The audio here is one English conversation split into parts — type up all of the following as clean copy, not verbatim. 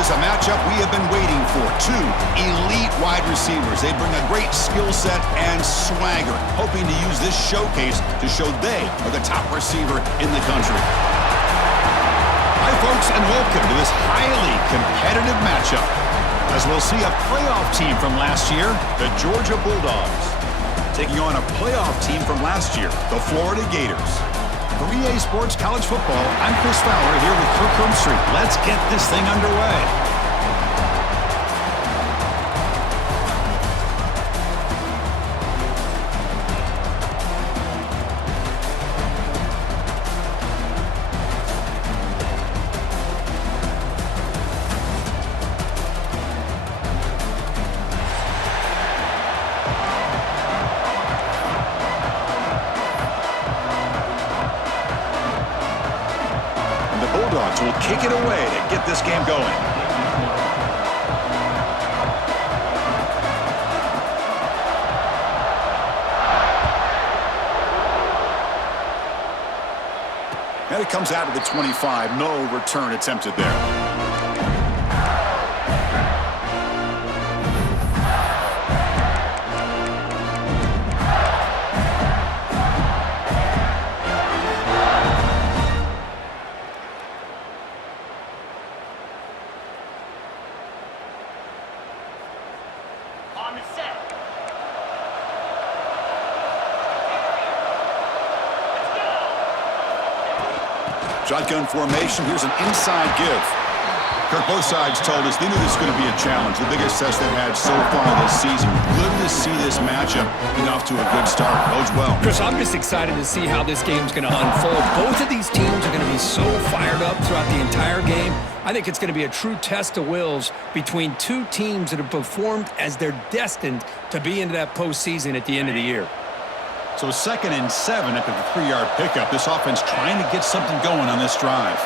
is a matchup we have been waiting for. Two elite wide receivers. They bring a great skill set and swagger, hoping to use this showcase to show they are the top receiver in the country. Hi, folks, and welcome to this highly competitive matchup, as we'll see a playoff team from last year, the Georgia Bulldogs, taking on a playoff team from last year, the Florida Gators. For EA Sports College Football, I'm Chris Fowler here with Kirk Herbstreit. Let's get this thing underway. Bulldogs will kick it away to get this game going. And it comes out of the 25. No return attempted there. Shotgun formation. Here's an inside give. Kirk, both sides told us they knew this was going to be a challenge, the biggest test they've had so far this season. Good to see this matchup get off to a good start. Bodes well. Chris, I'm just excited to see how this game's going to unfold. Both of these teams are going to be so fired up throughout the entire game. I think it's going to be a true test of wills between two teams that have performed as they're destined to be into that postseason at the end of the year. So 2nd and 7 after the 3-yard pickup. This offense trying to get something going on this drive.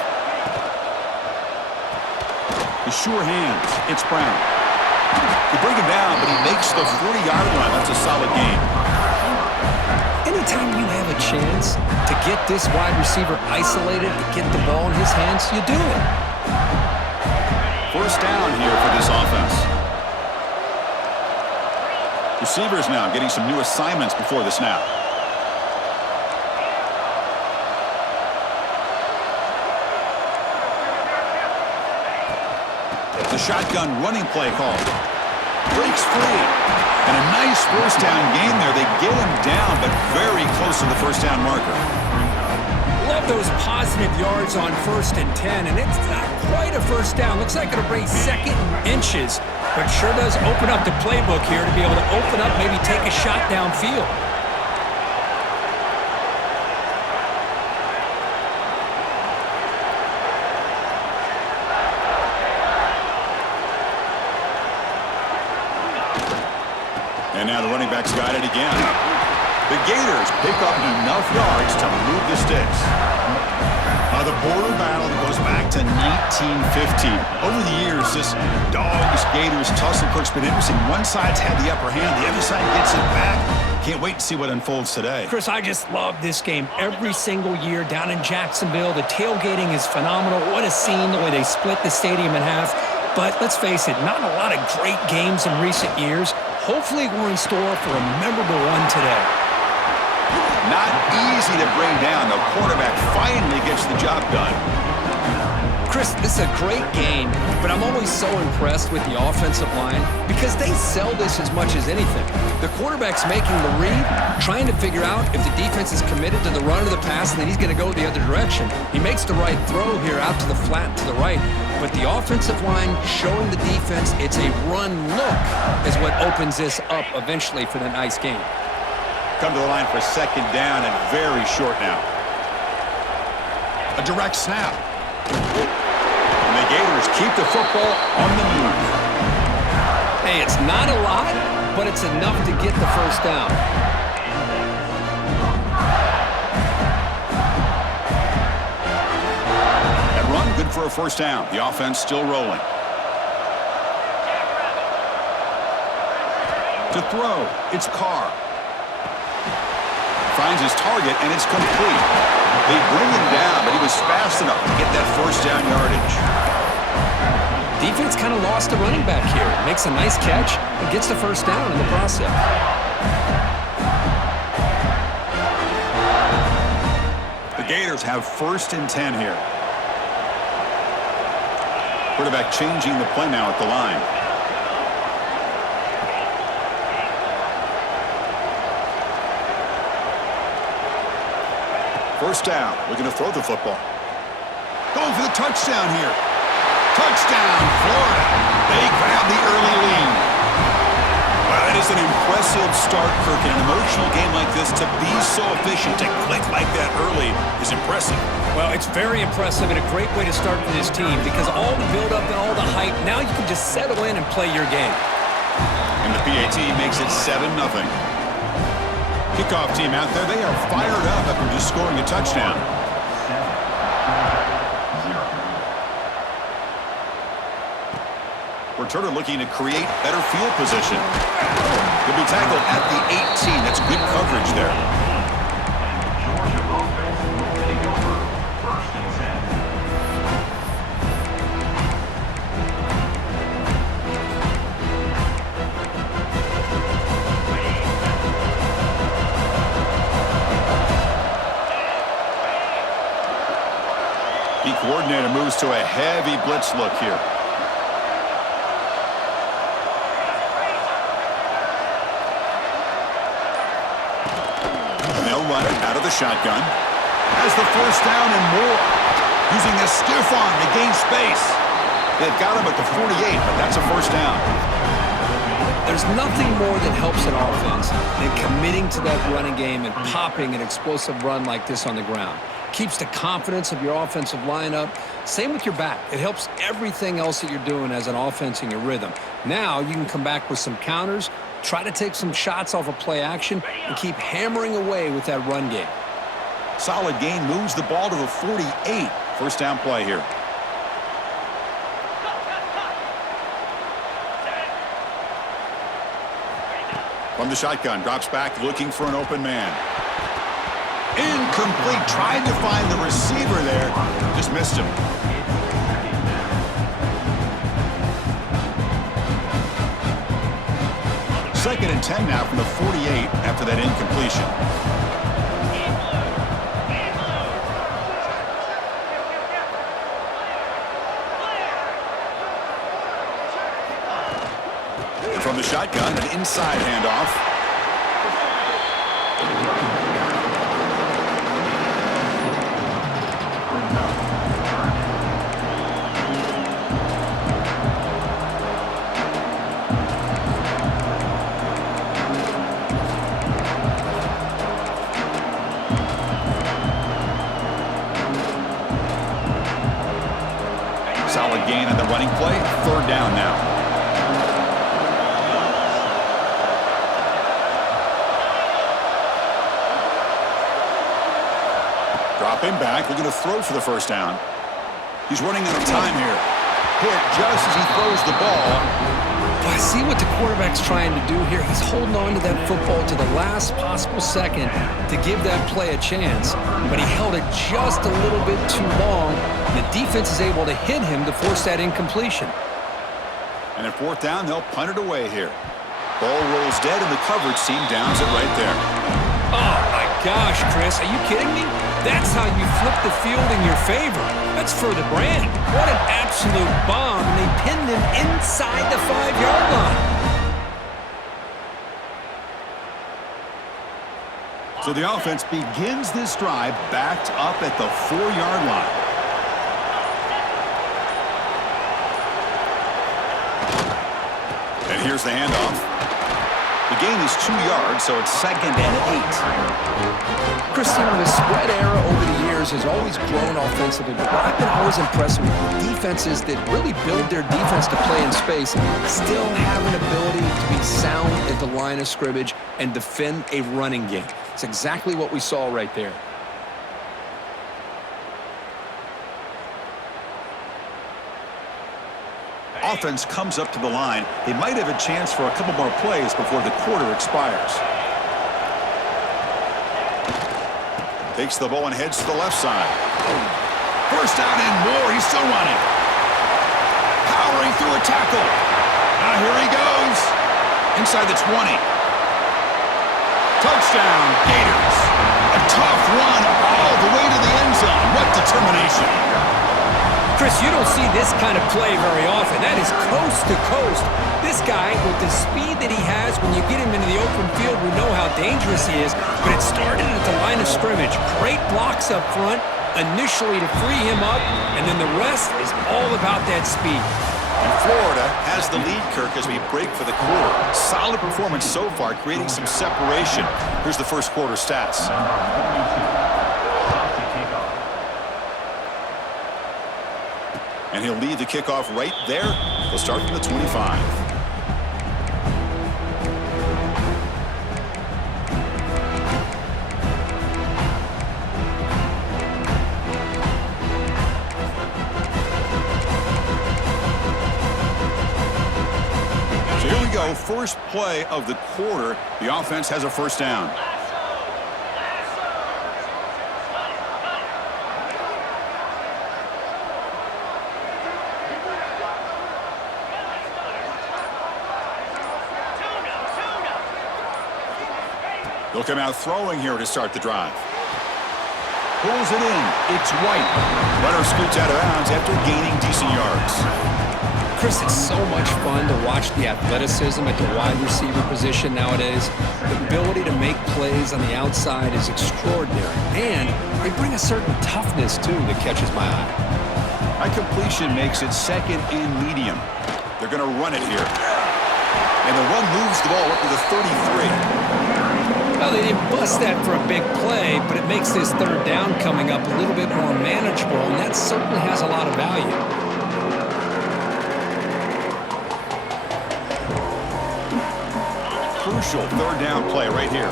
The sure hands. It's Brown. They bring him down, but he makes the 40-yard line. That's a solid game. Anytime you have a chance to get this wide receiver isolated, to get the ball in his hands, you do it. First down here for this offense. Receivers now getting some new assignments before the snap. The shotgun running play call. Breaks free. And a nice first down gain there. They get him down, but very close to the first down marker. Love those positive yards on 1st and 10, and it's not quite a first down. Looks like it'll bring 2nd and inches, but sure does open up the playbook here to be able to open up, maybe take a shot downfield. And now the running back's got it again. The Gators pick up enough yards to move the sticks. The border battle goes back to 1915. Over the years, this Dogs-Gators tussle, Kirk's been interesting. One side's had the upper hand, the other side gets it back. Can't wait to see what unfolds today. Chris, I just love this game every single year down in Jacksonville. The tailgating is phenomenal. What a scene, the way they split the stadium in half. But let's face it, not a lot of great games in recent years. Hopefully we're in store for a memorable one today. Not easy to bring down. The quarterback finally gets the job done. Chris, this is a great game, but I'm always so impressed with the offensive line because they sell this as much as anything. The quarterback's making the read, trying to figure out if the defense is committed to the run or the pass, and then he's going to go the other direction. He makes the right throw here out to the flat to the right, but the offensive line showing the defense it's a run look is what opens this up eventually for the nice game. Come to the line for 2nd down and very short now. A direct snap. And the Gators keep the football on the move. Hey, it's not a lot, but it's enough to get the first down. That run, good for a first down. The offense still rolling. To throw, it's Carr. Finds his target, and it's complete. They bring him down, but he was fast enough to get that first down yardage. Defense kind of lost a running back here. Makes a nice catch and gets the first down in the process. The Gators have 1st and 10 here. Quarterback changing the play now at the line. First down, looking to throw the football. Going for the touchdown here. Touchdown, Florida. They grab the early lead. Well, that is an impressive start, Kirk. In an emotional game like this, to be so efficient, to click like that early is impressive. Well, it's very impressive and a great way to start for this team because all the build-up and all the hype, now you can just settle in and play your game. And the PAT makes it 7-0. Kickoff team out there, they are fired up after just scoring a touchdown. Returner looking to create better field position. He'll be tackled at the 18. That's good coverage there. The coordinator moves to a heavy blitz look here. Out of the shotgun. Has the first down and more. Using a stiff arm to gain space. They've got him at the 48, but that's a first down. There's nothing more that helps an offense than committing to that running game and popping an explosive run like this on the ground. Keeps the confidence of your offensive lineup. Same with your back. It helps everything else that you're doing as an offense in your rhythm. Now you can come back with some counters, try to take some shots off of play action, and keep hammering away with that run game. Solid gain, moves the ball to the 48. First down play here. From the shotgun, drops back, looking for an open man. Incomplete, tried to find the receiver there, just missed him. Second and 10 now from the 48 after that incompletion. And from the shotgun, an inside handoff. Solid gain on the running play. Third down now. Dropping back. We're going to throw for the first down. He's running out of time here. Hit just as he throws the ball. I see what the quarterback's trying to do here. He's holding on to that football to the last possible second to give that play a chance, but he held it just a little bit too long. The defense is able to hit him to force that incompletion. And at fourth down, they'll punt it away here. Ball rolls dead, and the coverage team downs it right there. Oh, my gosh, Chris. Are you kidding me? That's how you flip the field in your favor. That's for the brand. What an absolute bomb. And they pinned him inside the 5-yard line. So the offense begins this drive backed up at the 4-yard line. And here's the handoff. The gain is 2 yards, so it's 2nd and 8. Chris, the spread era over the years has always grown offensively, but what I've been always impressed with defenses that really build their defense to play in space still have an ability to be sound at the line of scrimmage and defend a running game. It's exactly what we saw right there. Offense comes up to the line. They might have a chance for a couple more plays before the quarter expires. Takes the ball and heads to the left side. First down and more. He's still running. Power powering through a tackle. Now here he goes. Inside the 20. Touchdown, Gators. A tough run all the way to the end zone. What determination. Chris, you don't see this kind of play very often. That is coast to coast. This guy, with the speed that he has, when you get him into the open field, we know how dangerous he is. But it started at the line of scrimmage. Great blocks up front, initially to free him up, and then the rest is all about that speed. And Florida has the lead, Kirk, as we break for the quarter. Solid performance so far, creating some separation. Here's the first quarter stats. And he'll lead the kickoff right there. They'll start from the 25. So here we go. First play of the quarter. The offense has a first down. They'll come out throwing here to start the drive. Pulls it in. It's White. Runner scoots out of bounds after gaining decent yards. Chris, it's so much fun to watch the athleticism at the wide receiver position nowadays. The ability to make plays on the outside is extraordinary. And they bring a certain toughness, too, that catches my eye. High completion makes it second and medium. They're going to run it here. And the run moves the ball up to the 33. Well, they didn't bust that for a big play, but it makes this third down coming up a little bit more manageable, and that certainly has a lot of value. Crucial third down play right here.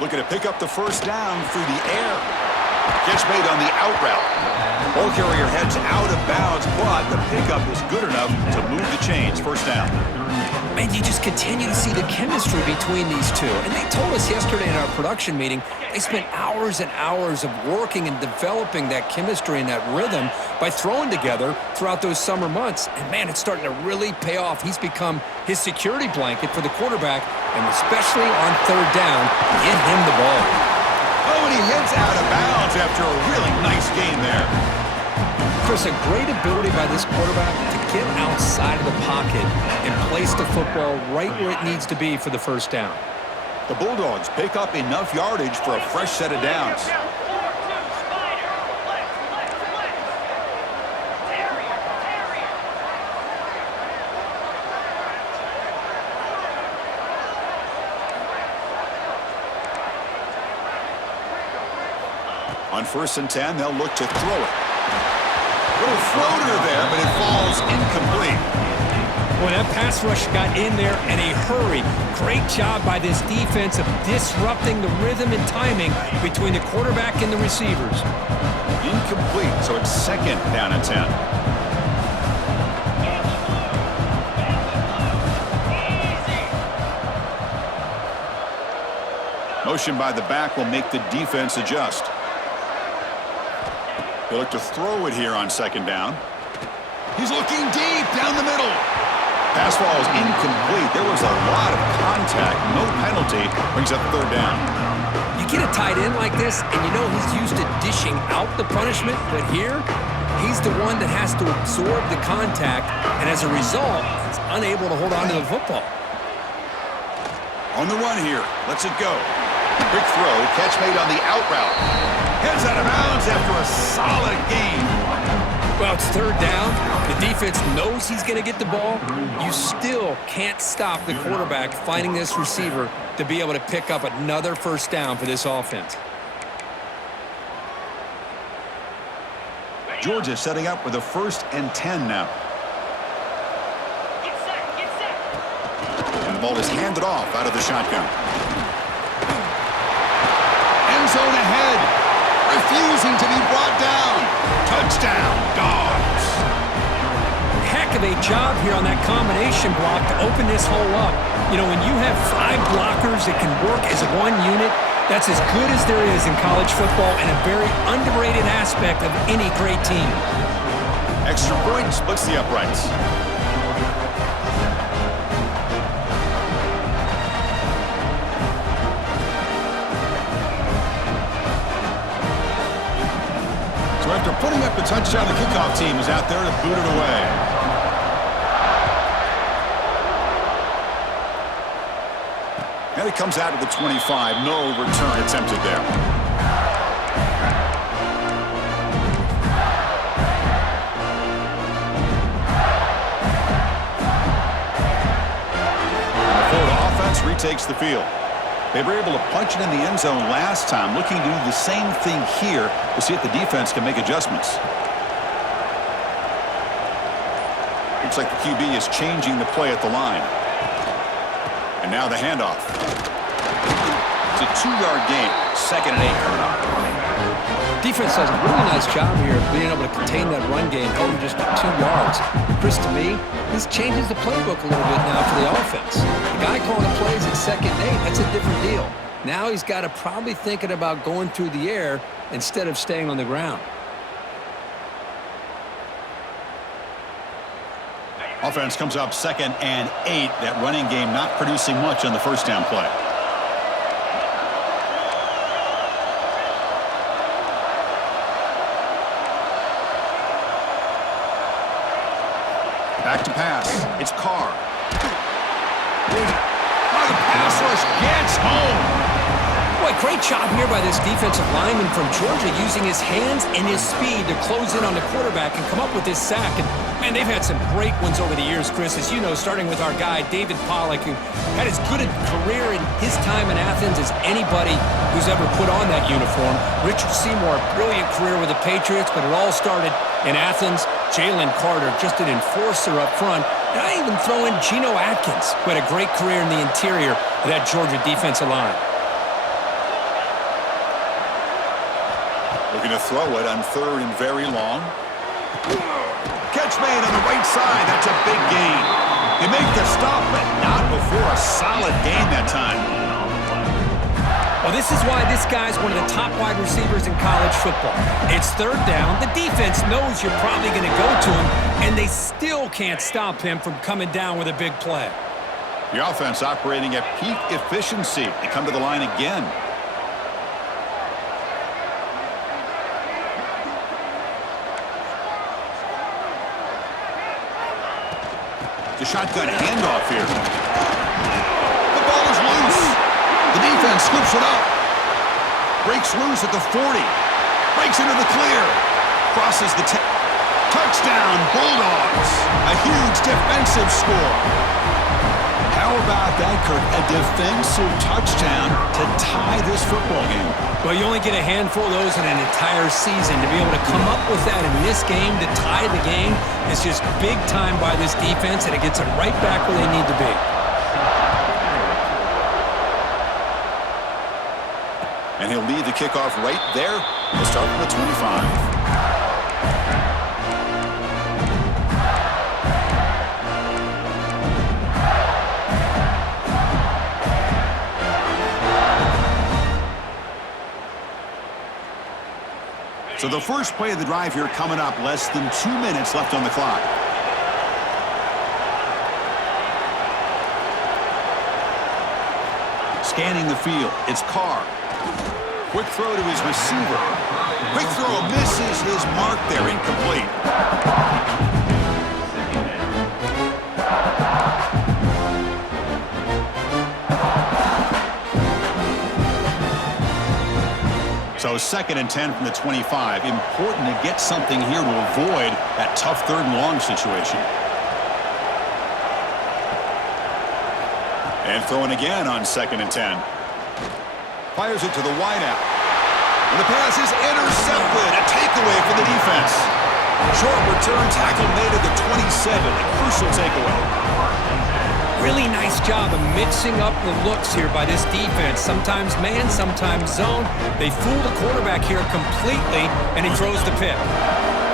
Looking to pick up the first down through the air. Catch made on the out route. Ball carrier heads out of bounds, but the pickup is good enough to move the chains. First down. Man, you just continue to see the chemistry between these two. And they told us yesterday in our production meeting, they spent hours and hours of working and developing that chemistry and that rhythm by throwing together throughout those summer months. And man, it's starting to really pay off. He's become his security blanket for the quarterback, and especially on third down, get him the ball. Oh, and he heads out of bounds after a really nice game there. Chris, a great ability by this quarterback to get outside of the pocket and place the football right where it needs to be for the first down. The Bulldogs pick up enough yardage for a fresh set of downs. On 1st and 10, they'll look to throw it. Little floater there, but it falls incomplete. Well, that pass rush got in there in a hurry. Great job by this defense of disrupting the rhythm and timing between the quarterback and the receivers. Incomplete, so it's second down and 10. Motion by the back will make the defense adjust. He'll look to throw it here on second down. He's looking deep down the middle. Pass ball is incomplete. There was a lot of contact. No penalty. Brings up third down. You get a tight end like this, and you know he's used to dishing out the punishment, but here, he's the one that has to absorb the contact, and as a result, he's unable to hold on to the football. On the run here. Lets it go. Quick throw. Catch made on the out route. Heads out of bounds after a solid game. Well, it's third down. The defense knows he's going to get the ball. You still can't stop the quarterback finding this receiver to be able to pick up another first down for this offense. Georgia setting up with a 1st and 10 now. And the ball is handed off out of the shotgun. End zone ahead. Refusing to be brought down. Touchdown, Dogs. Heck of a job here on that combination block to open this hole up. You know, when you have 5 blockers that can work as one unit, that's as good as there is in college football and a very underrated aspect of any great team. Extra point splits the uprights. So after putting up the touchdown, the kickoff team is out there to boot it away. And it comes out to the 25. No return attempted there. And the Florida offense retakes the field. They were able to punch it in the end zone last time, looking to do the same thing here to see if the defense can make adjustments. Looks like the QB is changing the play at the line. And now the handoff. It's a 2-yard gain. 2nd and 8 coming up. Defense does a really nice job here of being able to contain that run game, held him just to 2 yards. Chris, to me, this changes the playbook a little bit now for the offense. The guy calling the plays at 2nd and 8, that's a different deal. Now he's got to probably thinking about going through the air instead of staying on the ground. Offense comes up 2nd and 8. That running game not producing much on the first down play. Back to pass. It's Carr. Oh, the pass rush gets home. Boy, great job here by this defensive lineman from Georgia using his hands and his speed to close in on the quarterback and come up with this sack. And, man, they've had some great ones over the years, Chris, as you know, starting with our guy, David Pollock, who had as good a career in his time in Athens as anybody who's ever put on that uniform. Richard Seymour, a brilliant career with the Patriots, but it all started in Athens. Jalen Carter, just an enforcer up front. And I even throw in Geno Atkins, who had a great career in the interior of that Georgia defensive line. Looking to throw it on 3rd and very long. Catch made on the right side. That's a big gain. They make the stop, but not before a solid gain that time. Well, this is why this guy's one of the top wide receivers in college football. It's 3rd down. The defense knows you're probably going to go to him, and they still can't stop him from coming down with a big play. The offense operating at peak efficiency. They come to the line again. The shotgun handoff here. The ball is loose. The defense scoops it up. Breaks loose at the 40. Breaks into the clear. Crosses the 10. Touchdown, Bulldogs. A huge defensive score. How about that, Kirk? A defensive touchdown to tie this football game. Well, you only get a handful of those in an entire season. To be able to come up with that in this game to tie the game is just big time by this defense, and it gets them right back where they need to be. And he'll lead the kickoff right there. We'll start from the 25. So the first play of the drive here coming up, less than 2 minutes left on the clock. Scanning the field, it's Carr. Quick throw to his receiver. Quick throw misses his mark there, incomplete. So 2nd and 10 from the 25. Important to get something here to avoid that tough 3rd and long situation. And throwing again on 2nd and 10. Fires it to the wideout. And the pass is intercepted. A takeaway for the defense. Short return tackle made at the 27. A crucial takeaway. Really nice job of mixing up the looks here by this defense. Sometimes man, sometimes zone. They fool the quarterback here completely, and he throws the pick.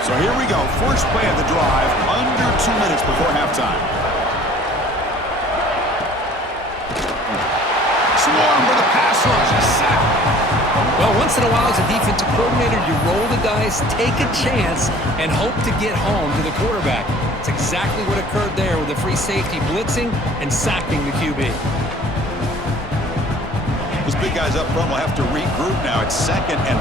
So here we go. First play of the drive, under 2 minutes before halftime. Once in a while, as a defensive coordinator, you roll the dice, take a chance, and hope to get home to the quarterback. It's exactly what occurred there with the free safety blitzing and sacking the QB. Those big guys up front will have to regroup now. It's 2nd and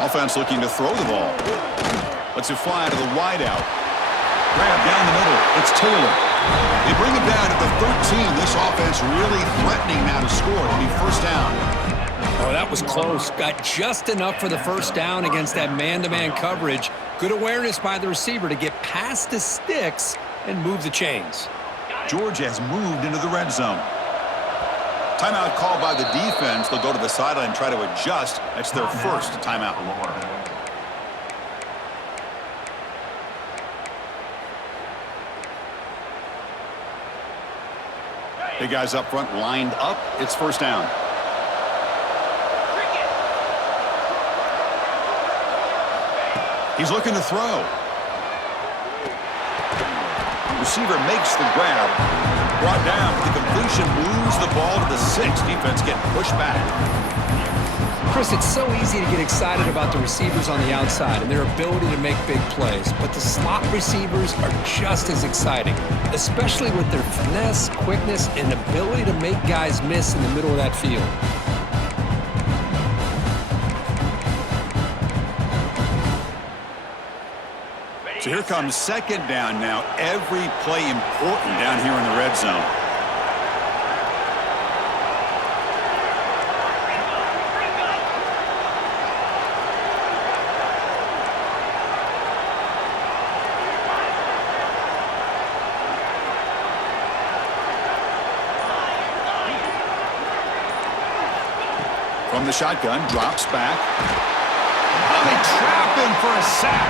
14. Offense looking to throw the ball. Lets it fly to the wideout. Grab down the middle. It's Taylor. They bring him down at the 13. This offense really threatening now to score. It'll be first down. Oh, that was close. Got just enough for the first down against that man-to-man coverage. Good awareness by the receiver to get past the sticks and move the chains. Georgia has moved into the red zone. Timeout called by the defense. They'll go to the sideline and try to adjust. That's their first timeout. Big guys up front lined up. It's first down. He's looking to throw. Receiver makes the grab. Brought down. The completion moves the ball to the 6. Defense getting pushed back. Chris, it's so easy to get excited about the receivers on the outside and their ability to make big plays, but the slot receivers are just as exciting, especially with their finesse, quickness, and ability to make guys miss in the middle of that field. So here comes second down now. Every play important down here in the red zone. From the shotgun, drops back. Oh, they trap him for a sack.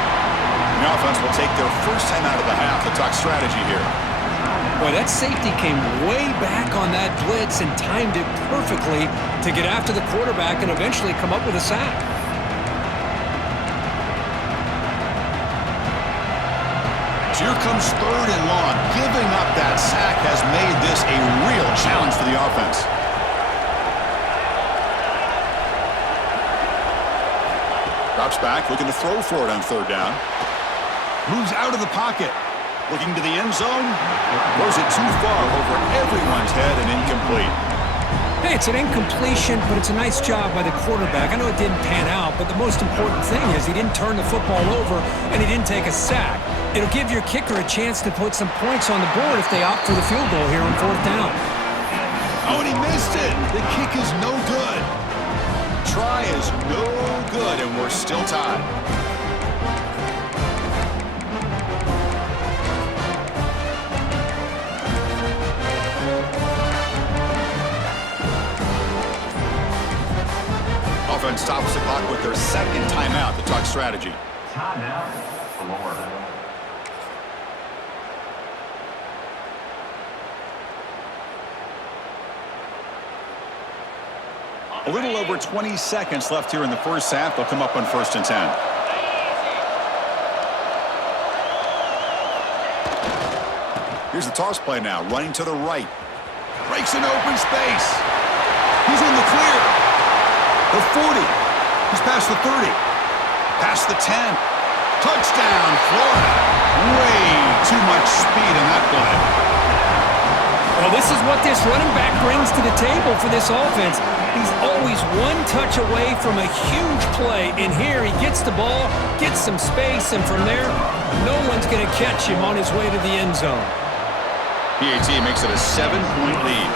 The offense will take their first time out of the half. The talk strategy here. Boy, that safety came way back on that blitz and timed it perfectly to get after the quarterback and eventually come up with a sack. So here comes 3rd and long. Giving up that sack has made this a real challenge for the offense. Drops back, looking to throw for it on 3rd down. Moves out of the pocket. Looking to the end zone. Throws it too far over everyone's head and incomplete. Hey, it's an incompletion, but it's a nice job by the quarterback. I know it didn't pan out, but the most important thing is he didn't turn the football over and he didn't take a sack. It'll give your kicker a chance to put some points on the board if they opt for the field goal here on 4th down. Oh, and he missed it. The kick is no good. Try is no good, and we're still tied. Offense stops the clock with their second timeout. The talk strategy. Timeout, Florida. A little over 20 seconds left here in the first half. They'll come up on 1st and 10. Here's the toss play now. Running to the right. Breaks an open space. He's in the clear. The 40. He's past the 30. Past the 10. Touchdown, Florida. Way too much speed in that play. Well, this is what this running back brings to the table for this offense. He's always one touch away from a huge play. And here he gets the ball, gets some space, and from there, no one's going to catch him on his way to the end zone. PAT makes it a 7-point lead.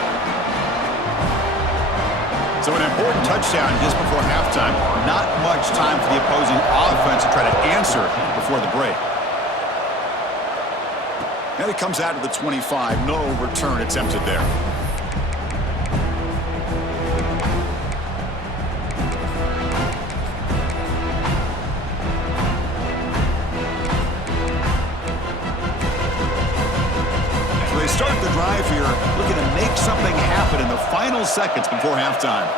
So an important touchdown just before halftime. Not much time for the opposing offense to try to answer before the break. And it comes out of the 25. No return attempted there. So they start the drive here, looking to make something happen in the final seconds before halftime.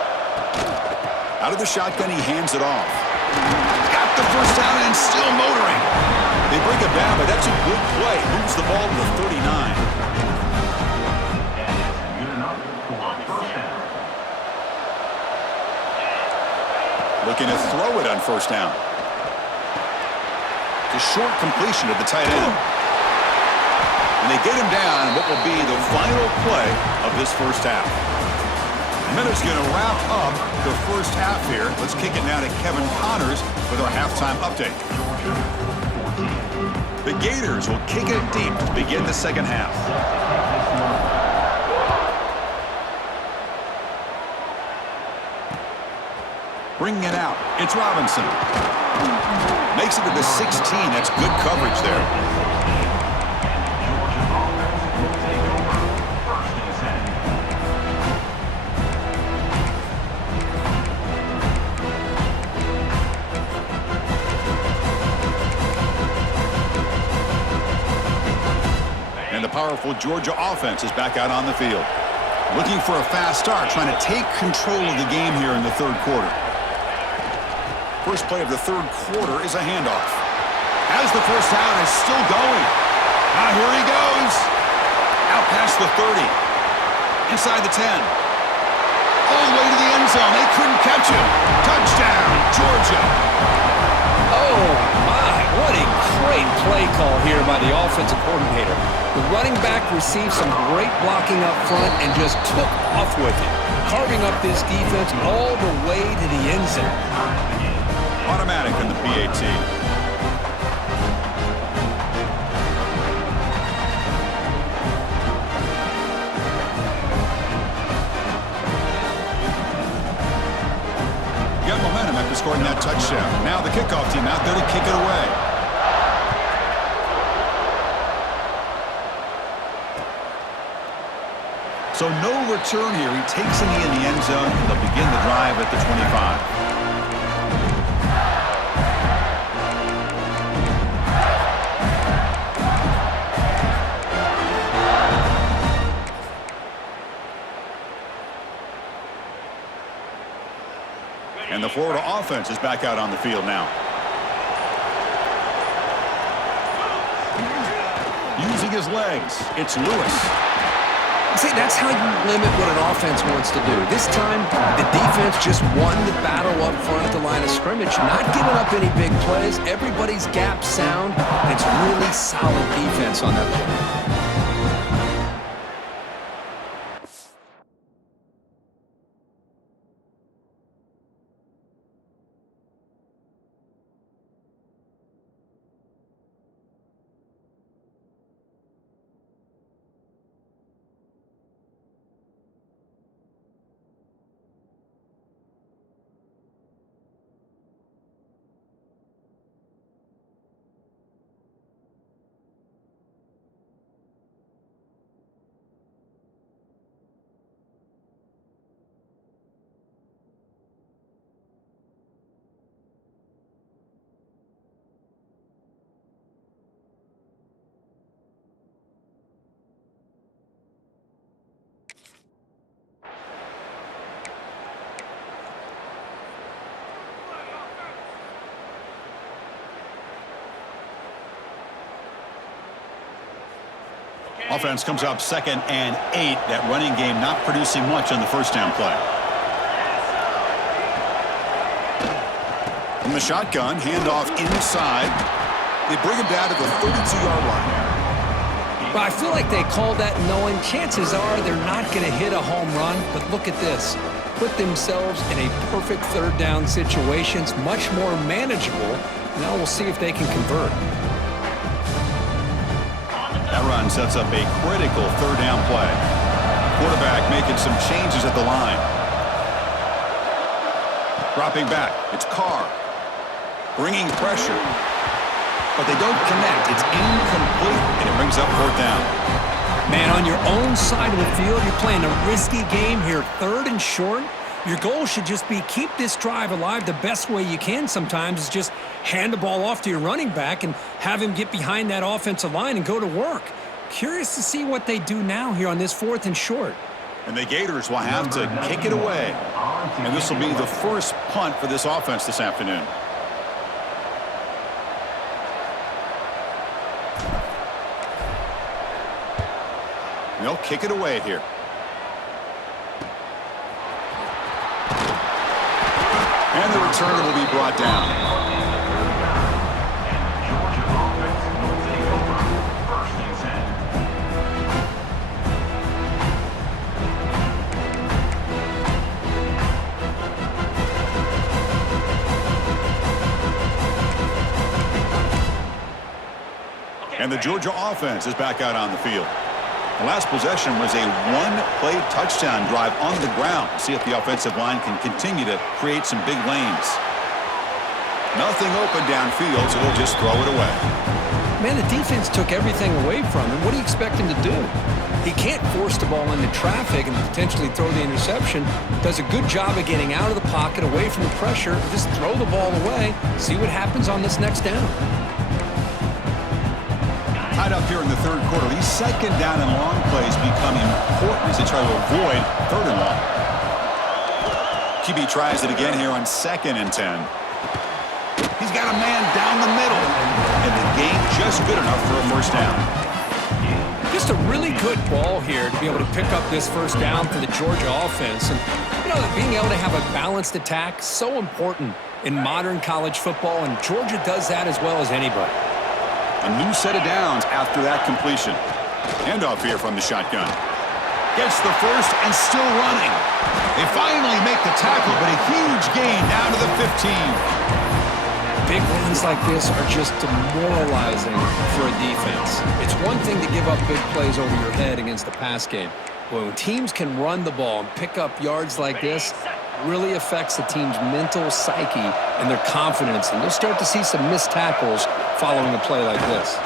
Out of the shotgun, he hands it off. Got the first down and still motoring. him down, but that's a good play. Moves the ball to the 39. Good enough for first down. Looking to throw it on first down. A short completion to the tight end. And they get him down in what will be the final play of this first half. And then it's going to wrap up the first half here. Let's kick it now to Kevin Connors with our halftime update. The Gators will kick it deep to begin the second half. Bringing it out, it's Robinson. Makes it to the 16. That's good coverage there. And the powerful Georgia offense is back out on the field. Looking for a fast start, trying to take control of the game here in the third quarter. First play of the third quarter is a handoff. As the first down is still going. Now here he goes. Out past the 30. Inside the 10. All the way to the end zone. They couldn't catch him. Touchdown, Georgia. Oh, my. What a great play call here by the offensive coordinator. The running back received some great blocking up front and just took off with it, carving up this defense all the way to the end zone. Automatic in the PAT. Got momentum after scoring that touchdown. Now the kickoff team out there to kick it away. So no return here. He takes it in the end zone, and they'll begin the drive at the 25. And the Florida offense is back out on the field now. Using his legs, it's Lewis. See, that's how you limit what an offense wants to do. This time, the defense just won the battle up front at the line of scrimmage, not giving up any big plays. Everybody's gap sound, and it's really solid defense on that play. Offense comes up 2nd and 8. That running game not producing much on the first down play. From the shotgun, handoff inside. They bring him down to the 32-yard line. Well, I feel like they called that knowing chances are they're not going to hit a home run, but look at this. Put themselves in a perfect third down situation. It's much more manageable. Now we'll see if they can convert. That run sets up a critical third down play. Quarterback making some changes at the line. Dropping back, it's Carr. Bringing pressure. But they don't connect. It's incomplete, and it brings up fourth down. Man, on your own side of the field, you're playing a risky game here, 3rd and short. Your goal should just be keep this drive alive the best way you can sometimes is just hand the ball off to your running back and have him get behind that offensive line and go to work. Curious to see what they do now here on this 4th and short. And the Gators will have to kick it away. And this will be the first punt for this offense this afternoon. They'll kick it away here. And the return will be brought down. Georgia offense will take over. First and 10. And the Georgia offense is back out on the field. The last possession was a one-play touchdown drive on the ground. See if the offensive line can continue to create some big lanes. Nothing open downfield, so they'll just throw it away. Man, the defense took everything away from him. What do you expect him to do? He can't force the ball into traffic and potentially throw the interception. Does a good job of getting out of the pocket, away from the pressure. Just throw the ball away. See what happens on this next down. Tied up here in the third quarter. These second down and long plays become important as they try to avoid third and long. QB tries it again here on 2nd and 10. He's got a man down the middle. And the gain just good enough for a first down. Just a really good ball here to be able to pick up this first down for the Georgia offense. And, being able to have a balanced attack, so important in modern college football, and Georgia does that as well as anybody. A new set of downs after that completion. Handoff here from the shotgun. Gets the first and still running. They finally make the tackle, but a huge gain down to the 15. Big runs like this are just demoralizing for a defense. It's one thing to give up big plays over your head against the pass game. But when teams can run the ball and pick up yards like this, really affects the team's mental psyche and their confidence. And you'll start to see some missed tackles following a play like this.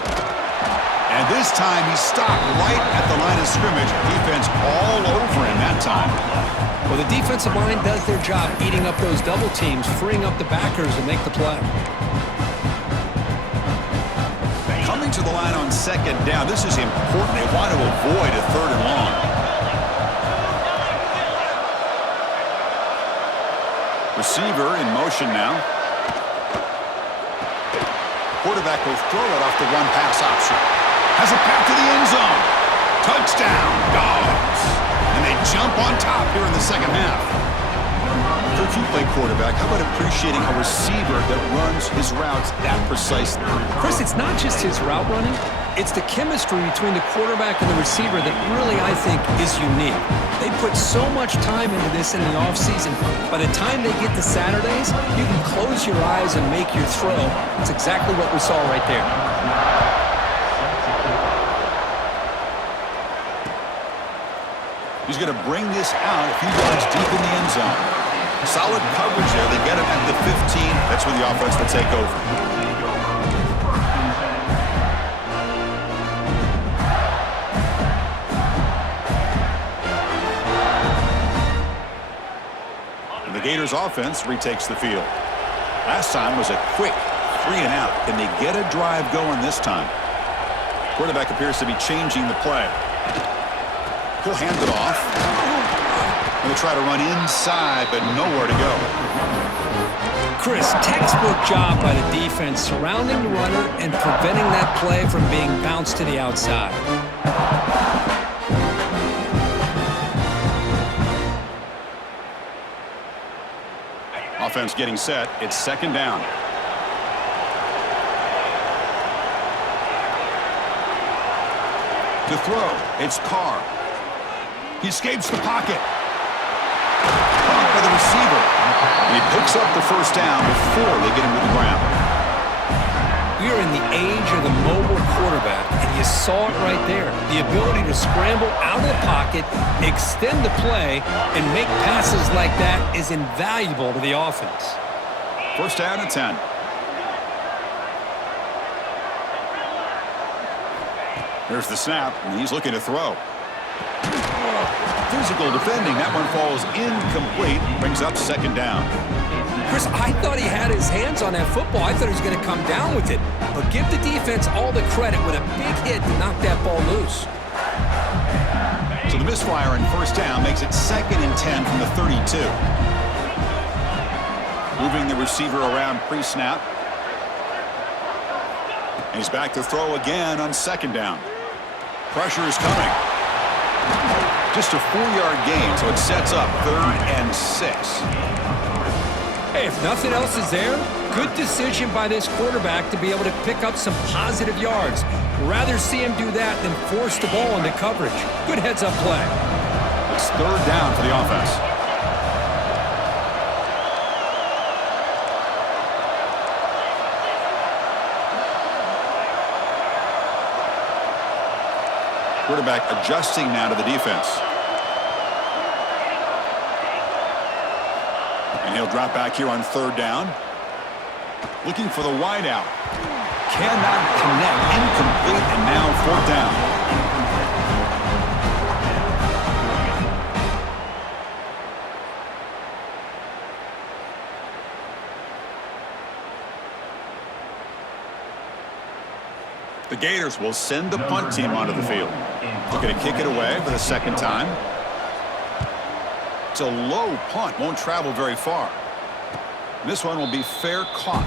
And this time he stopped right at the line of scrimmage. Defense all over him that time. Well, the defensive line does their job eating up those double teams, freeing up the backers and make the play. Coming to the line on 2nd down. This is important. They want to avoid a 3rd and long. Receiver in motion now. Quarterback will throw it off the one-pass option. Has a path to the end zone. Touchdown, Dogs. And they jump on top here in the second half. Coach, you play quarterback. How about appreciating a receiver that runs his routes that precisely? Chris, it's not just his route running. It's the chemistry between the quarterback and the receiver that really, I think, is unique. They put so much time into this in the offseason. By the time they get to Saturdays, you can close your eyes and make your throw. That's exactly what we saw right there. He's going to bring this out a few yards deep in the end zone. Solid coverage there. They get him at the 15. That's where the offense will take over. The Gators offense retakes the field. Last time was a quick 3 and out. Can they get a drive going this time? Quarterback appears to be changing the play. He'll hand it off. He'll try to run inside, but nowhere to go. Chris, textbook job by the defense surrounding the runner and preventing that play from being bounced to the outside. Offense getting set. It's 2nd down. To throw, it's Carr. He escapes the pocket. Caught by the receiver. And he picks up the first down before they get him to the ground. We are in the age of the mobile quarterback, and you saw it right there. The ability to scramble out of the pocket, extend the play, and make passes like that is invaluable to the offense. First down and 10. There's the snap, and he's looking to throw. Physical defending. That one falls incomplete. Brings up 2nd down. Chris, I thought he had his hands on that football. I thought he was going to come down with it. But give the defense all the credit with a big hit to knock that ball loose. So the misfire in first down makes it 2nd and 10 from the 32. Moving the receiver around pre-snap. And he's back to throw again on 2nd down. Pressure is coming. Just a 4-yard gain, so it sets up 3rd and 6. Hey, if nothing else is there, good decision by this quarterback to be able to pick up some positive yards. Rather see him do that than force the ball into coverage. Good heads-up play. It's 3rd down for the offense. Quarterback adjusting now to the defense. And he'll drop back here on 3rd down. Looking for the wide out. Cannot connect. Incomplete, and now 4th down. The Gators will send the punt team onto the field. Looking to kick it away for the 2nd time. It's a low punt, won't travel very far. This one will be fair caught.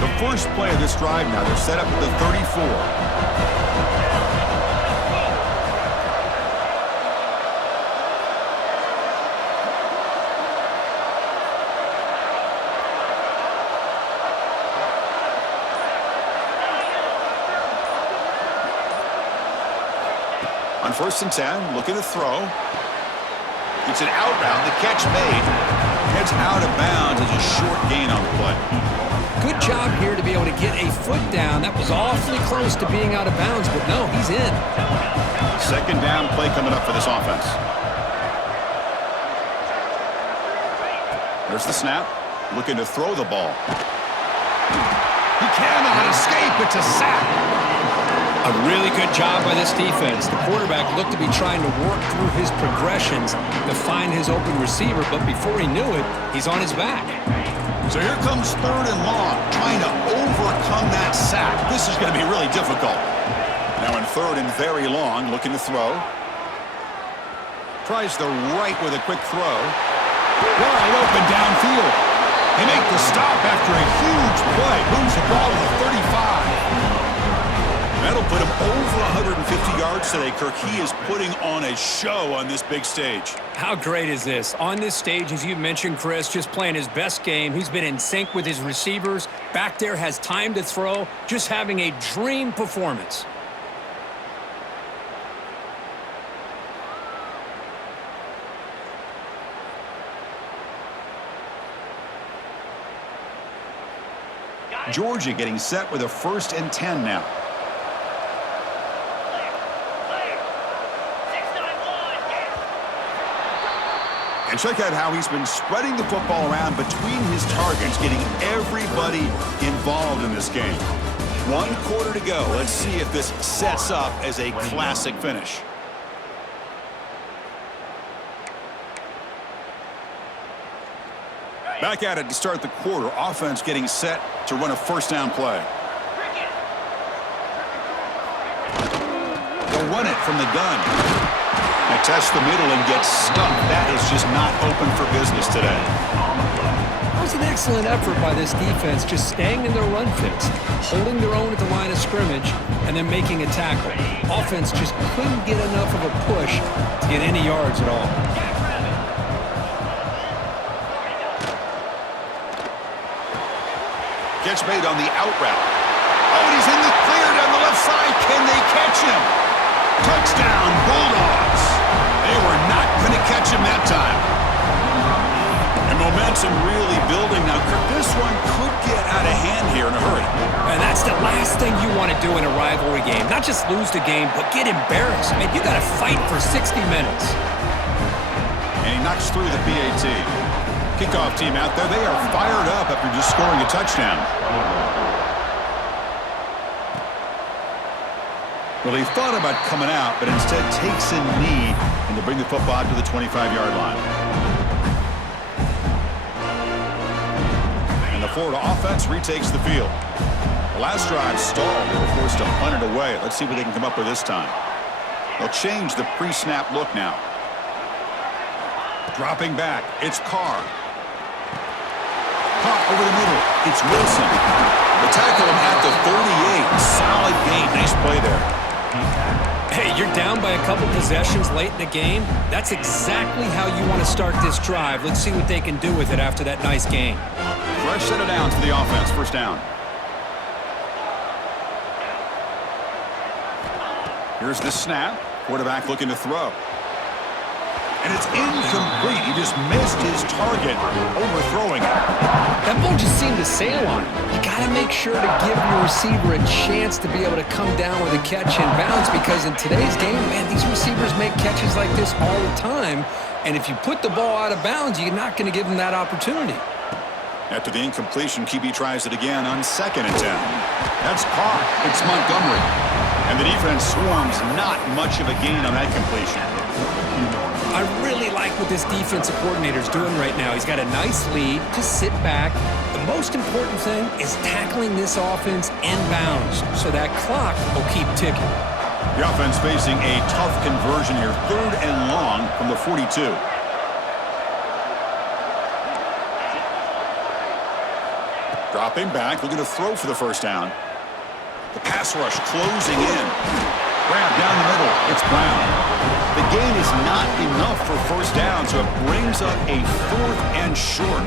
The first play of this drive now, they're set up at the 34. On 1st and 10, looking to throw. It's an out route. The catch made. Heads out of bounds as a short gain on the play. Good job here to be able to get a foot down. That was awfully close to being out of bounds, but no, he's in. 2nd down play coming up for this offense. There's the snap. Looking to throw the ball. He cannot escape. It's a sack. A really good job by this defense. The quarterback looked to be trying to work through his progressions to find his open receiver, but before he knew it, he's on his back. So here comes 3rd and long, trying to overcome that sack. This is going to be really difficult. Now in 3rd and very long, looking to throw. Tries the right with a quick throw. Wide open downfield. They make the stop after a huge play. Moves the ball to the 35. That'll put him over 150 yards today, Kirk. He is putting on a show on this big stage. How great is this? On this stage, as you mentioned, Chris, just playing his best game. He's been in sync with his receivers. Back there, has time to throw. Just having a dream performance. Georgia getting set with a 1st and 10 now. And check out how he's been spreading the football around between his targets, getting everybody involved in this game. 1 quarter to go. Let's see if this sets up as a classic finish. Back at it to start the quarter. Offense getting set to run a 1st down play. They'll run it from the gun. They test the middle and get stuck. That is just not open for business today. That was an excellent effort by this defense, just staying in their run fits, holding their own at the line of scrimmage, and then making a tackle. Offense just couldn't get enough of a push to get any yards at all. Catch made on the out route. Oh, and he's in the clear down the left side. Can they catch him? Touchdown, Bulldogs. They were not going to catch him that time. And momentum really building. Now, Kirk, this one could get out of hand here in a hurry. And that's the last thing you want to do in a rivalry game. Not just lose the game, but get embarrassed. I mean, you got to fight for 60 minutes. And he knocks through the PAT. Kickoff team out there. They are fired up after just scoring a touchdown. Well, he thought about coming out, but instead takes a knee and to bring the football out to the 25-yard line. And the Florida offense retakes the field. The last drive stalled. They were forced to punt it away. Let's see what they can come up with this time. They'll change the pre-snap look now. Dropping back, it's Carr. Caught over the middle. It's Wilson. The tackle him at the 38. Solid gain. Nice play there. Hey, you're down by a couple possessions late in the game. That's exactly how you want to start this drive. Let's see what they can do with it after that nice gain. Fresh set of downs for the offense. First down. Here's the snap. Quarterback looking to throw. And it's incomplete. He just missed his target, overthrowing it. That ball just seemed to sail on him. You got to make sure to give your receiver a chance to be able to come down with a catch in bounds, because in today's game, man, these receivers make catches like this all the time. And if you put the ball out of bounds, you're not going to give them that opportunity. After the incompletion, QB tries it again on 2nd and 10. That's caught. It's Montgomery. And the defense swarms. Not much of a gain on that completion. I really like what this defensive coordinator is doing right now. He's got a nice lead. Just sit back. The most important thing is tackling this offense inbounds so that clock will keep ticking. The offense facing a tough conversion here. 3rd and long from the 42. Dropping back, looking to throw for the first down. The pass rush closing in. Grab down the middle. It's Brown. The gain is not enough for first down, so it brings up a 4th and short.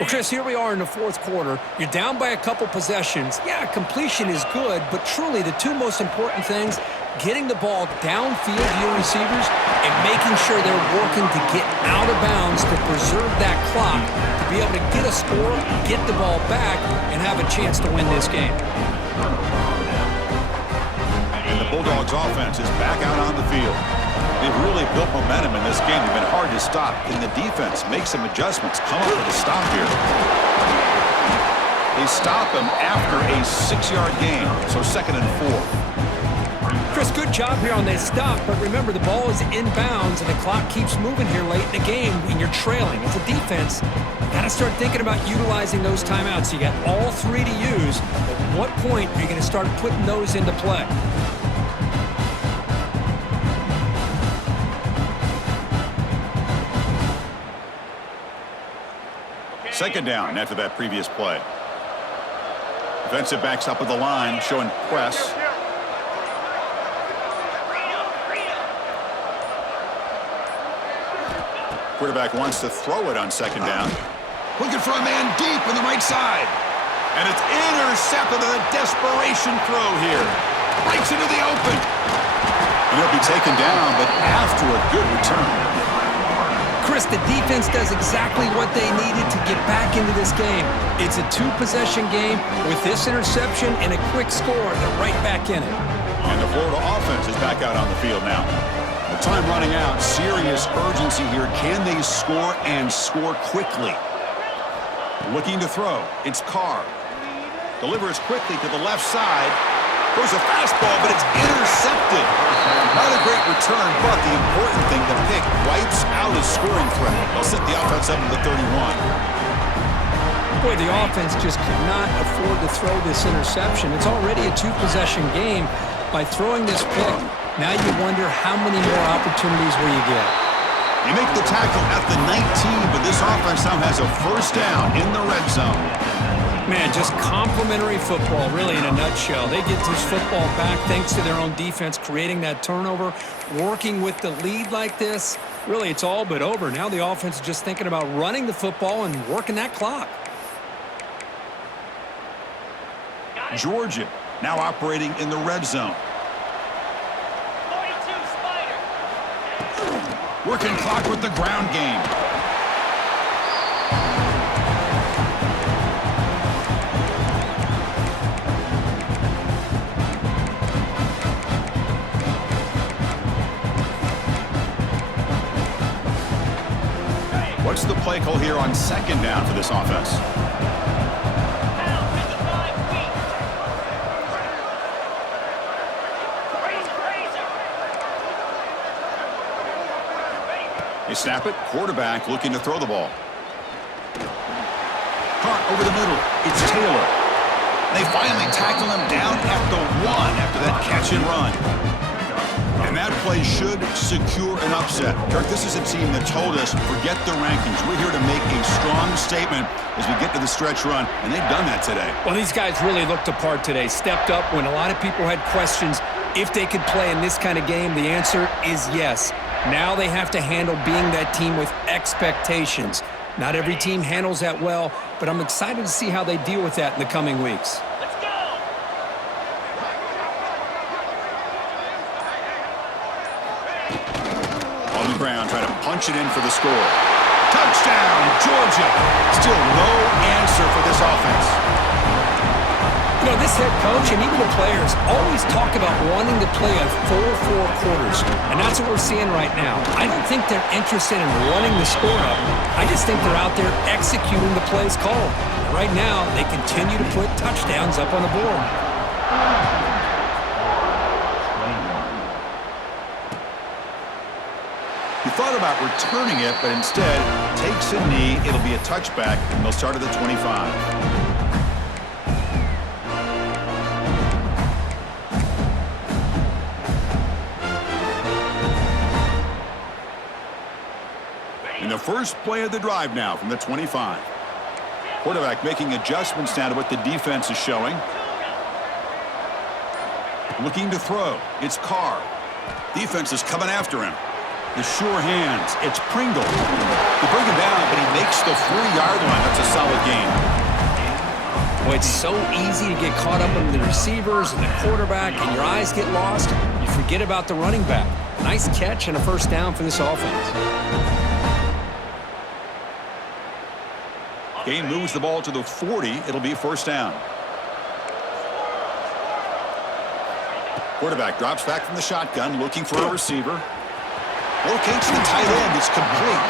Well, Chris, here we are in the 4th quarter. You're down by a couple possessions. Yeah, completion is good, but truly the two most important things, getting the ball downfield to your receivers and making sure they're working to get out of bounds to preserve that clock, to be able to get a score, get the ball back, and have a chance to win this game. And the Bulldogs offense is back out on the field. They've really built momentum in this game. They've been hard to stop. Can the defense make some adjustments? Come up with a stop here. They stop him after a 6-yard gain, so 2nd and 4. Chris, good job here on that stop, but remember the ball is inbounds and the clock keeps moving here late in the game when you're trailing. As a defense, you got to start thinking about utilizing those timeouts. You got all 3 to use. At what point are you going to start putting those into play? Second down after that previous play. Defensive backs up at the line, showing press. Quarterback wants to throw it on 2nd down. Looking for a man deep on the right side. And it's intercepted on a desperation throw here. Breaks into the open. And he'll be taken down, but after a good return. Chris, the defense does exactly what they needed to get back into this game. It's a 2-possession game. With this interception and a quick score, they're right back in it. And the Florida offense is back out on the field now. The time running out. Serious urgency here. Can they score and score quickly? Looking to throw. It's Carr. Delivers quickly to the left side. Throws a fastball, but it's intercepted. Not a great return, but the important thing, the pick wipes out his scoring threat. They'll set the offense up to the 31. Boy, the offense just could not afford to throw this interception. It's already a 2-possession game. By throwing this pick, now you wonder how many more opportunities will you get. You make the tackle at the 19, but this offense now has a first down in the red zone. Man, just complimentary football, really, in a nutshell. They get this football back thanks to their own defense, creating that turnover, working with the lead like this. Really, it's all but over. Now the offense is just thinking about running the football and working that clock. Georgia now operating in the red zone. 42 Spider. Working clock with the ground game. What's the play call here on 2nd down for this offense? They snap it. Quarterback looking to throw the ball. Caught over the middle. It's Taylor. They finally tackle him down at the 1 after that catch and run. And that play should secure an upset. Kirk, this is a team that told us, forget the rankings. We're here to make a strong statement as we get to the stretch run, and they've done that today. Well, these guys really looked apart today, stepped up when a lot of people had questions if they could play in this kind of game. The answer is yes. Now they have to handle being that team with expectations. Not every team handles that well, but I'm excited to see how they deal with that in the coming weeks. On the ground, trying to punch it in for the score. Touchdown, Georgia. Still no answer for this offense. You know, this head coach and even the players always talk about wanting to play a full 4 quarters, and that's what we're seeing right now. I don't think they're interested in running the score up. I just think they're out there executing the plays called. And right now, they continue to put touchdowns up on the board. He thought about returning it, but instead takes a knee. It'll be a touchback, and they'll start at the 25. In the first play of the drive now from the 25. Quarterback making adjustments now to what the defense is showing. Looking to throw. It's Carr. Defense is coming after him. The sure hands. It's Pringle. They bring him down, but he makes the 40-yard line. That's a solid gain. Well, it's so easy to get caught up in the receivers and the quarterback, and your eyes get lost. You forget about the running back. Nice catch and a first down for this offense. Game moves the ball to the 40. It'll be first down. Quarterback drops back from the shotgun, looking for a receiver. Locates the tight end. It's complete.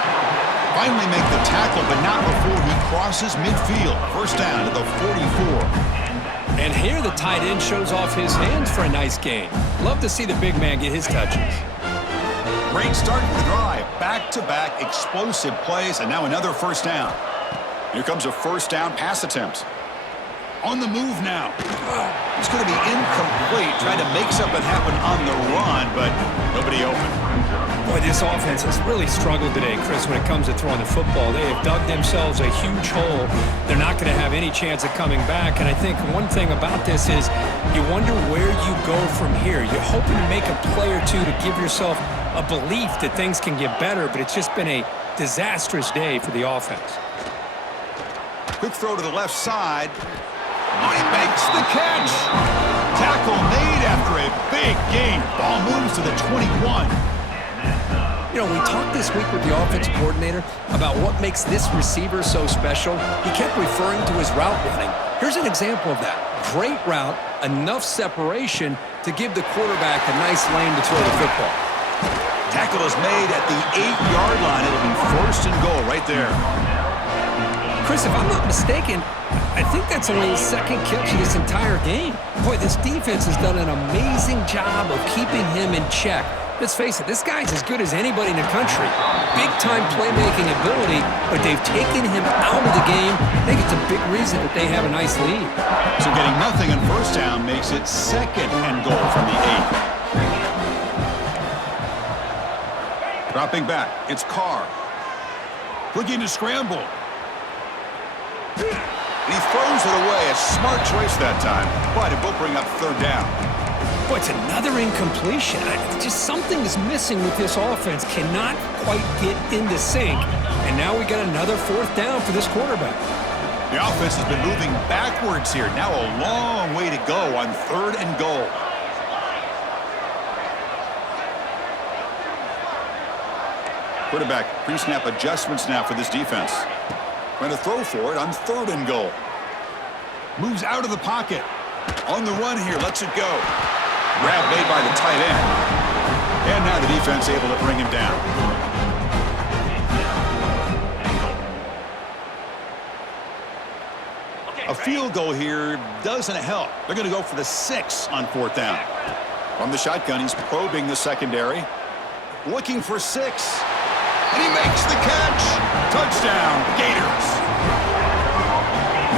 Finally make the tackle, but not before he crosses midfield. First down to the 44. And here the tight end shows off his hands for a nice gain. Love to see the big man get his touches. Great start to the drive. Back-to-back explosive plays, and now another first down. Here comes a first down pass attempt. On the move now. It's going to be incomplete. Trying to make something happen on the run, but nobody open. Boy, this offense has really struggled today, Chris, when it comes to throwing the football. They have dug themselves a huge hole. They're not going to have any chance of coming back. And I think one thing about this is you wonder where you go from here. You're hoping to make a play or two to give yourself a belief that things can get better, but it's just been a disastrous day for the offense. Quick throw to the left side. Oh, he makes the catch. Tackle made after a big gain. Ball moves to the 21. You know, we talked this week with the offensive coordinator about what makes this receiver so special. He kept referring to his route running. Here's an example of that. Great route, enough separation to give the quarterback a nice lane to throw the football. Tackle is made at the 8-yard line. It'll be first and goal right there. Chris, if I'm not mistaken, I think that's only his second catch of this entire game. Boy, this defense has done an amazing job of keeping him in check. Let's face it, this guy's as good as anybody in the country. Big-time playmaking ability, but they've taken him out of the game. I think it's a big reason that they have a nice lead. So getting nothing on first down makes it second and goal from the 8. Dropping back, it's Carr. Looking to scramble. And he throws it away. A smart choice that time, but it will bring up third down. Boy, it's another incompletion. Just something is missing with this offense. Cannot quite get into sync. And now we got another fourth down for this quarterback. The offense has been moving backwards here. Now a long way to go on third and goal. Quarterback pre-snap adjustments now for this defense. Trying to throw for it on third and goal. Moves out of the pocket. On the run here, lets it go. Grab made by the tight end. And now the defense able to bring him down. A field goal here doesn't help. They're going to go for the 6 on fourth down. From the shotgun, he's probing the secondary. Looking for 6. And he makes the catch. Touchdown, Gators.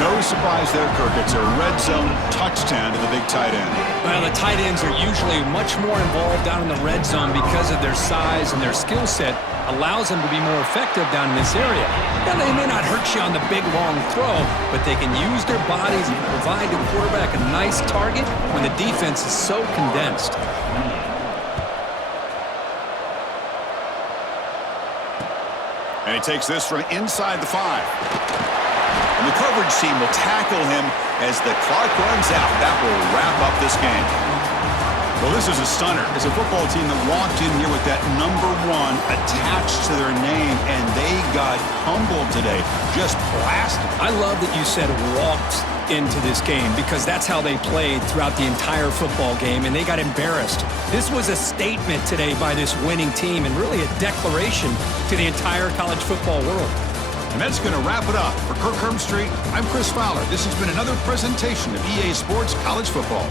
No surprise there, Kirk. It's a red zone touchdown to the big tight end. Well, the tight ends are usually much more involved down in the red zone because of their size and their skill set allows them to be more effective down in this area. Now, they may not hurt you on the big, long throw, but they can use their bodies and provide the quarterback a nice target when the defense is so condensed. And he takes this from inside the 5. And the coverage team will tackle him as the clock runs out. That will wrap up this game. Well, this is a stunner. It's a football team that walked in here with that number 1 attached to their name, and they got humbled today. Just blasted. I love that you said walked into this game because that's how they played throughout the entire football game, and they got embarrassed. This was a statement today by this winning team and really a declaration to the entire college football world. And that's going to wrap it up. For Kirk Street, I'm Chris Fowler. This has been another presentation of EA Sports College Football.